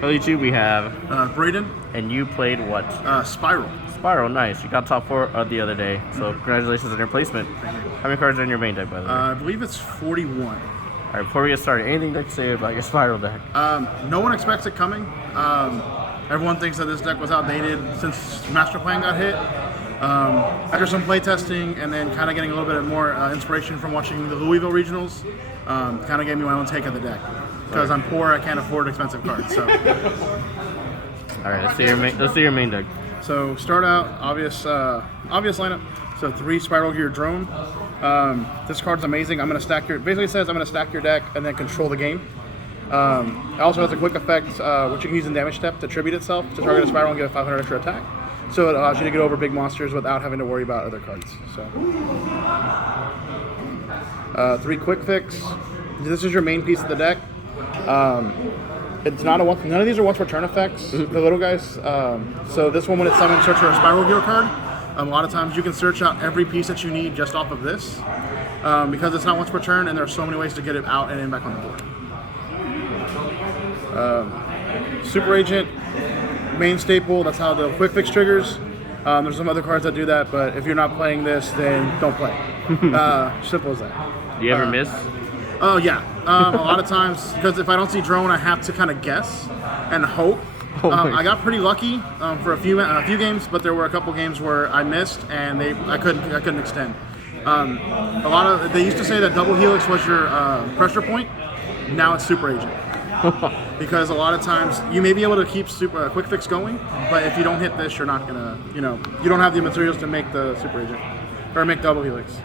LE2 we have, Braden. and you played what? Spyral. Spyral, nice. You got top 4 the other day, so congratulations on your placement. How many cards are in your main deck, by the way? I believe it's 41. All right, before we get started, anything to say about your Spyral deck? No one expects it coming. Everyone thinks that this deck was outdated since Master Plan got hit. After some playtesting and then kind of getting a little bit more inspiration from watching the Louisville regionals, kind of gave me my own take of the deck. Because I'm poor, I can't afford expensive cards. So. All right, let's see your main deck. So start out obvious lineup. So 3 Spiral Gear Drone. This card's amazing. I'm gonna stack your. Basically says I'm gonna stack your deck and then control the game. It also has a quick effect, which you can use in damage step to tribute itself to target a Spiral and get a 500 extra attack. So it allows you to get over big monsters without having to worry about other cards. So 3 quick fix. This is your main piece of the deck. It's not a one. None of these are once per turn effects. The little guys. So this one, when it's summoned, search for a Spiral Gear card. A lot of times you can search out every piece that you need just off of this, because it's not once per turn, and there are so many ways to get it out and in back on the board. Super Agent, main staple. That's how the quick fix triggers. There's some other cards that do that, but if you're not playing this, then don't play. Simple as that. Do you ever miss? Oh yeah, a lot of times, because if I don't see drone, I have to kind of guess and hope. I got pretty lucky for a few games, but there were a couple games where I missed and I couldn't extend. They used to say that double helix was your pressure point. Now it's super agent. Because a lot of times you may be able to keep quick fix going, but if you don't hit this, you're not gonna, you don't have the materials to make the super agent or make double helix.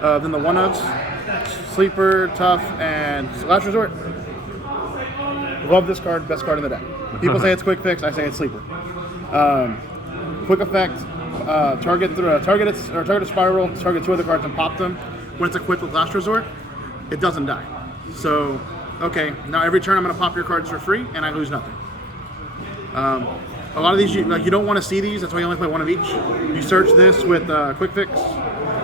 Then the one-ups, Sleeper, Tough, and Last Resort. Love this card, best card in the deck. People say it's quick fix, I say it's Sleeper. Quick effect, target a Spiral, target 2 other cards and pop them. When it's equipped with Last Resort, it doesn't die. So, okay, now every turn I'm going to pop your cards for free and I lose nothing. A lot of these, you don't want to see these, that's why you only play one of each. You search this with quick fix.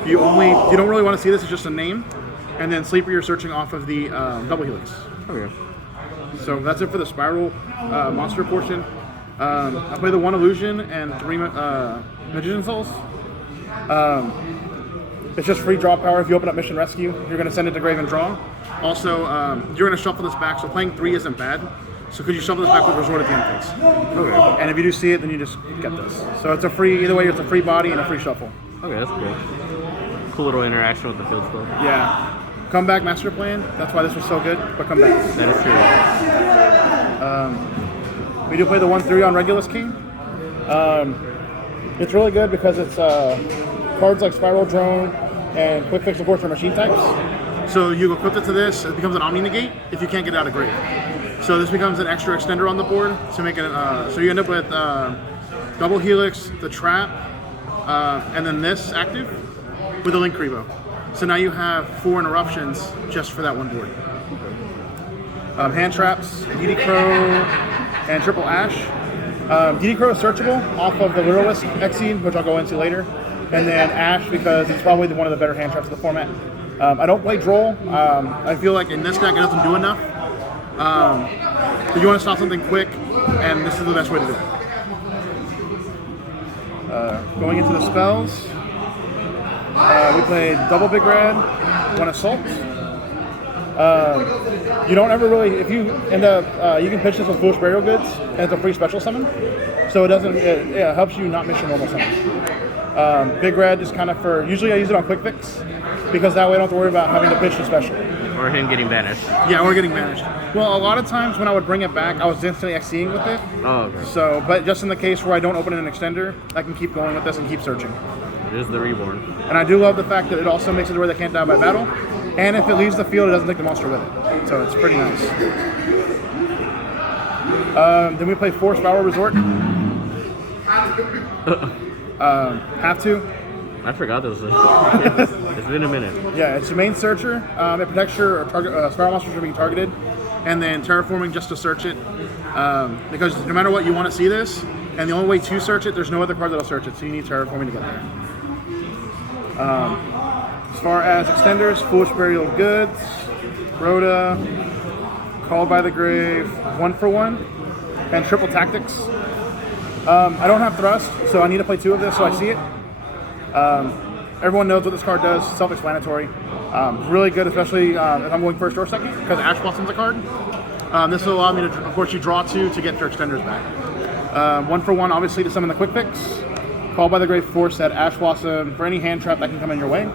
You don't really want to see this, it's just a name. And then Sleeper, you're searching off of the double helix. Okay. So that's it for the Spiral monster portion. I play the 1 Illusion and 3 Magician Souls. It's just free draw power. If you open up Mission Rescue, you're going to send it to grave and draw. Also, you're going to shuffle this back, so playing 3 isn't bad. So could you shuffle this back with Resort at the end phase? Okay. And if you do see it, then you just get this. So it's a free, either way, it's a free body and a free shuffle. Okay, that's cool. Cool little interaction with the field spell. Yeah. Come back Master Plan. That's why this was so good, but come back. That is true. We do play the 1/3 on Regulus King. It's really good because it's cards like Spiral Drone and Quick Fix, of course, are machine types. So you equip it to this, it becomes an Omni Negate if you can't get it out of grave. So this becomes an extra extender on the board to make it. So you end up with double helix, the trap, and then this active with a Link Revo. So now you have 4 interruptions just for that one board. Hand traps, DD Crow, and Triple Ash. DD Crow is searchable off of the Literalist Exceed, which I'll go into later. And then Ash, because it's probably one of the better hand traps of the format. I don't play Droll. I feel like in this deck it doesn't do enough. But you want to stop something quick, and this is the best way to do it. Going into the spells. We played double Big Red, 1 Assault. You don't ever really, if you end up, you can pitch this with Foolish Burial Goods, and it's a free special summon. So it helps you not miss your normal summons. Big Red is kind of for, usually I use it on Quick Fix, because that way I don't have to worry about having to pitch the special. Or him getting banished. Yeah, or getting banished. Well, a lot of times when I would bring it back, I was instantly XCing with it. Oh, okay. So, but just in the case where I don't open an extender, I can keep going with this and keep searching. It is the Reborn. And I do love the fact that it also makes it where they can't die by battle. And if it leaves the field, it doesn't take the monster with it. So it's pretty nice. Then we play 4 Spyral Resort. Have to. I forgot this. It's been a minute. Yeah, it's the main searcher. It protects your Spyral monsters from being targeted. And then terraforming just to search it. Because no matter what, you want to see this. And the only way to search it, there's no other card that'll search it. So you need terraforming to get there. As far as extenders, Foolish Burial Goods, Rhoda, Called by the Grave, 1 for 1. and triple tactics. I don't have thrust, so I need to play 2 of this so I see it. Everyone knows what this card does, self-explanatory. Really good, especially if I'm going first or second, because Ash Blossom's a card. This will allow me to, of course, you draw 2 to get your extenders back. 1 for 1, obviously, to summon the quick fix. Called by the Great Force at Ash Blossom for any hand trap that can come in your way.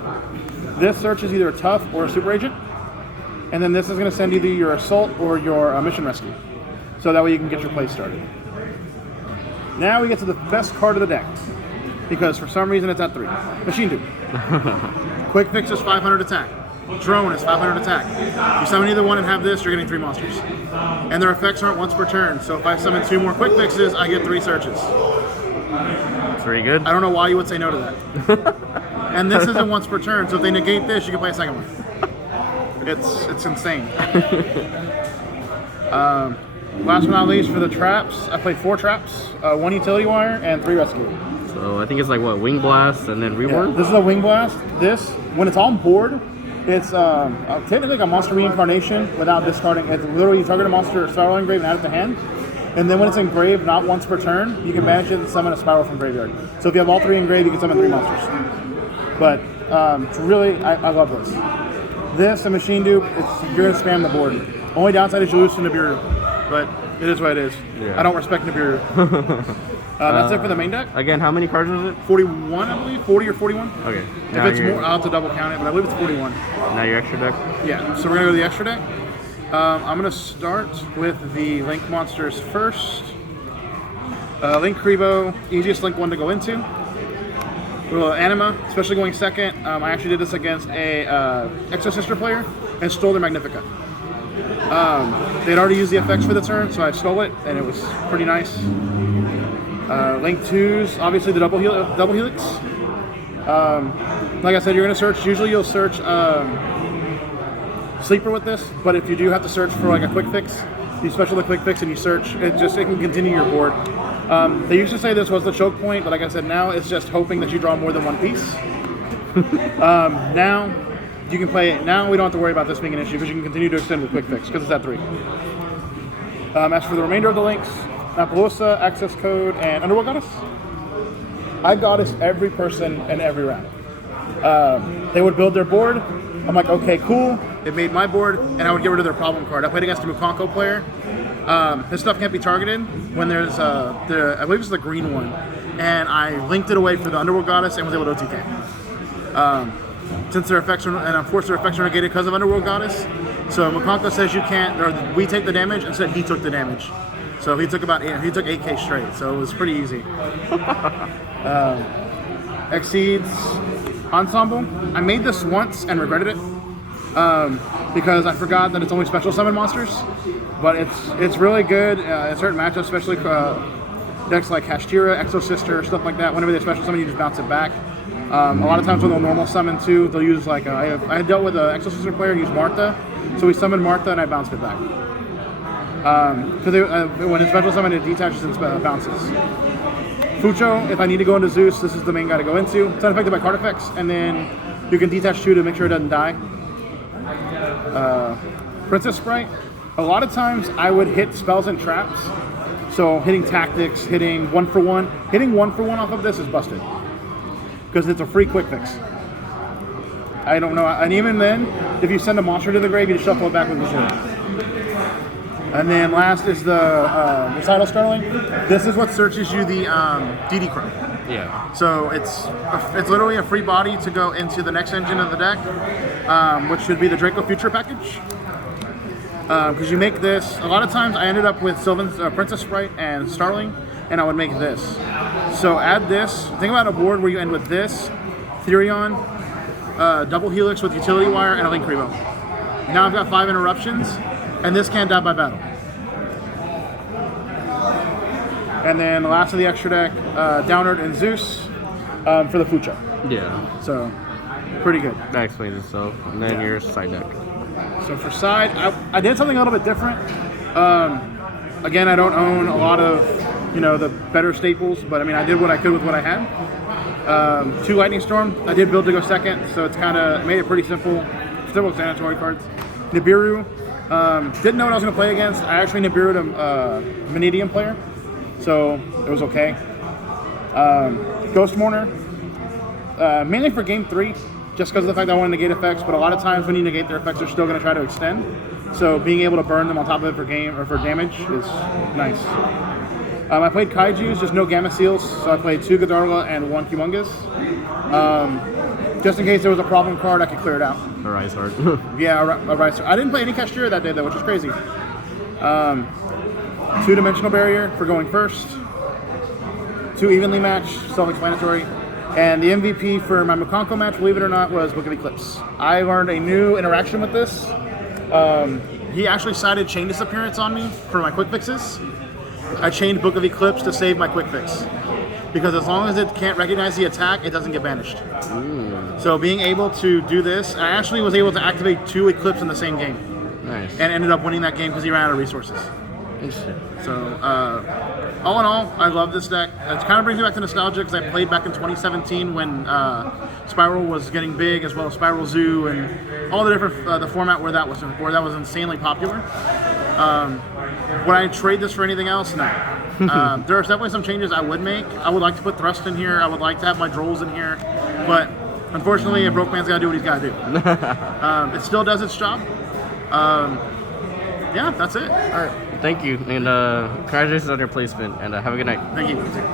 This search is either a tough or a super agent. And then this is going to send either your assault or your mission rescue. So that way you can get your play started. Now we get to the best card of the deck. Because for some reason it's at 3. Machine Dupe. Quick Fix is 500 attack. Drone is 500 attack. You summon either one and have this, you're getting 3 monsters. And their effects aren't once per turn. So if I summon 2 more Quick Fixes, I get 3 searches. That's pretty good. I don't know why you would say no to that. And this isn't once per turn, so if they negate this, you can play a second one. It's insane. Last but not least, for the traps, I played 4 traps, 1 utility wire, and 3 rescue. So I think it's like what, Wing Blast and then Reborn? Yeah, this is a Wing Blast. This, when it's on board, it's technically like a monster reincarnation without discarding. It's literally you target a monster or Spyral engrave and add it to hand. And then when it's engraved, not once per turn, you can banish it and summon a Spyral from graveyard. So if you have all 3 engraved, you can summon 3 monsters. But it's really, I love this. This, a Machine Dupe, you're going to spam the board. Only downside is you lose to Nibiru, but it is what it is. Yeah. I don't respect Nibiru. That's it for the main deck. Again, how many cards was it? 41, I believe. 40 or 41. Okay. If it's more, I'll have to double count it, but I believe it's 41. Now your extra deck? Yeah, so we're going to go to the extra deck. I'm going to start with the Link monsters first. Link Kribo, easiest Link one to go into. Little Anima, especially going second. I actually did this against a Exosister player and stole their Magnifica. They'd already used the effects for the turn, so I stole it, and it was pretty nice. Link 2s, obviously the double helix. Like I said, you're going to search. Usually you'll search Sleeper with this, but if you do have to search for like a quick fix, you special the quick fix and you search, it can continue your board. They used to say this was the choke point, but like I said, now it's just hoping that you draw more than 1 piece. Now you can play it. Now we don't have to worry about this being an issue because you can continue to extend with quick fix because it's at 3. As for the remainder of the links, Napalosa, Access Code, and Underworld Goddess. I goddess every person in every round. They would build their board. I'm like, okay, cool. It made my board, and I would get rid of their problem card. I played against a Mukonko player. His stuff can't be targeted when there's I believe it's the green one, and I linked it away for the Underworld Goddess and was able to OTK. Since their effects are, and of course their effects are negated because of Underworld Goddess. So Mukonko says you can't, or we take the damage. Instead, he took the damage. So he took 8K straight. So it was pretty easy. Exceeds Ensemble. I made this once and regretted it because I forgot that it's only special summon monsters. But it's really good in certain matchups, especially decks like Kashtira, Exosister, stuff like that. Whenever they special summon, you just bounce it back. A lot of times when they'll normal summon too, they'll use like I dealt with an Exosister player and used Martha, so we summoned Martha and I bounced it back. Because when it's special summon, it detaches and bounces. Fucho, if I need to go into Zeus, this is the main guy to go into. It's unaffected by card effects, and then you can detach 2 to make sure it doesn't die. Princess Sprite, a lot of times I would hit spells and traps. So hitting tactics, hitting 1 for 1. Hitting 1 for 1 off of this is busted. Because it's a free quick fix. I don't know, and even then, if you send a monster to the grave, you just shuffle it back with Missouri. And then last is the Recital Starling. This is what searches you the DD Crow. Yeah. So it's literally a free body to go into the next engine of the deck, which should be the Draco Future package. Because you make this, a lot of times I ended up with Sylvan's Princess Sprite and Starling, and I would make this. So add this, think about a board where you end with this, Therion, double Helix with Utility Wire, and a Link Kribo. Now I've got 5 interruptions, and this can't die by battle. And then the last of the extra deck, Downward and Zeus for the Fucho. Yeah. So, pretty good. That explains itself. And then your side deck. So for side, I did something a little bit different. Again, I don't own a lot of, the better staples, but I mean, I did what I could with what I had. 2 Lightning Storm, I did build to go second, so it's kind of made it pretty simple. Still sanatory cards. Nibiru, Didn't know what I was going to play against. I actually Nibiru'd a Vanadium player, so it was okay. Ghost Mourner, mainly for game 3, just because of the fact that I want to negate effects, but a lot of times when you negate their effects, they're still going to try to extend. So being able to burn them on top of it for game or for damage is nice. I played Kaijus, just no Gamma Seals, so I played 2 Ghidorah and 1 Humongous. Just in case there was a problem card, I could clear it out. A Rise Heart. Yeah, a Rise Heart. I didn't play any Castura that day though, which was crazy. 2-dimensional barrier for going first. 2 evenly matched, self-explanatory. And the MVP for my Mukonko match, believe it or not, was Book of Eclipse. I learned a new interaction with this. He actually cited chain disappearance on me for my quick fixes. I chained Book of Eclipse to save my quick fix. Because as long as it can't recognize the attack, it doesn't get banished. So being able to do this, I actually was able to activate 2 Eclipse in the same game. Nice. And ended up winning that game because he ran out of resources. Interesting. So, all in all, I love this deck. It kind of brings me back to nostalgia because I played back in 2017 when Spyral was getting big, as well as Spyral Zoo and all the different the format where that was insanely popular. Would I trade this for anything else? No. There are definitely some changes I would make. I would like to put Thrust in here. I would like to have my Drolls in here, but unfortunately, a broke man's got to do what he's got to do. It still does its job. Yeah, that's it. All right. Thank you, and congratulations on your placement, and have a good night. Thank you.